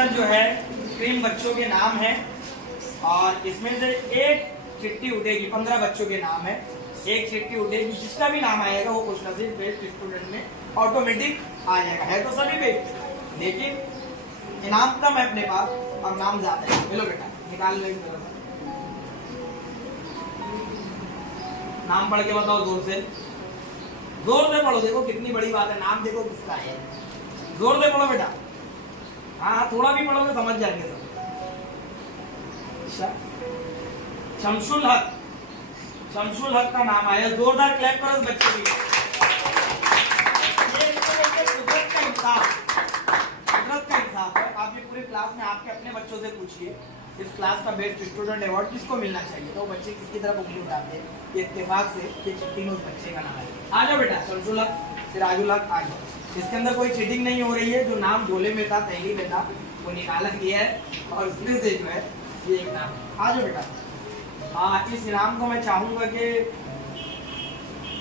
अंदर जो है इन बच्चों के नाम है और इसमें से एक चिट्ठी उठेगी। 15 बच्चों के नाम है, एक चिट्ठी उठेगी, जिसका भी नाम आएगा वो कुछ नसीब बेस्ट स्टूडेंट में ऑटोमेटिक आ जाएगा। है तो सभी बेस्ट, लेकिन इनाम कम है अपने पास और नाम ज्यादा है। चलो बेटा निकाल लो नाम पढ़ के बताओ जोर से, जोर से पढ़ो। देखो कितनी बड़ी बात है, नाम देखो किसका है, जोर से पढ़ो बेटा। हाँ थोड़ा भी पढ़ोगे समझ जाएंगे सब। शमशुल हक, शमशुल हक का नाम आया, जोरदार क्लैप करो बच्चे की। कुदरत का इंसाफ, कुदरत का इंसाफ है। आप ये पूरी क्लास में आपके अपने बच्चों से पूछिए इस क्लास का बेस्ट स्टूडेंट अवार्ड किसको मिलना चाहिए, तो बच्चे किसकी तरफ उंगली उठाते हैं। ये इत्तेफाक से ये चिट्ठी में उस बच्चे का नाम है। आ जाओ बेटा, शमशुल हक फिर आजुल हक आ जाओ। इसके अंदर कोई चीटिंग नहीं हो रही है, जो नाम झोले में था थैली में था वो निकाला गया है और उसमें से जो है ये एक नाम। आ जाओ बेटा। हाँ इस इनाम को मैं चाहूंगा कि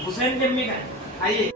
हुसैन की अम्मी का, आइए।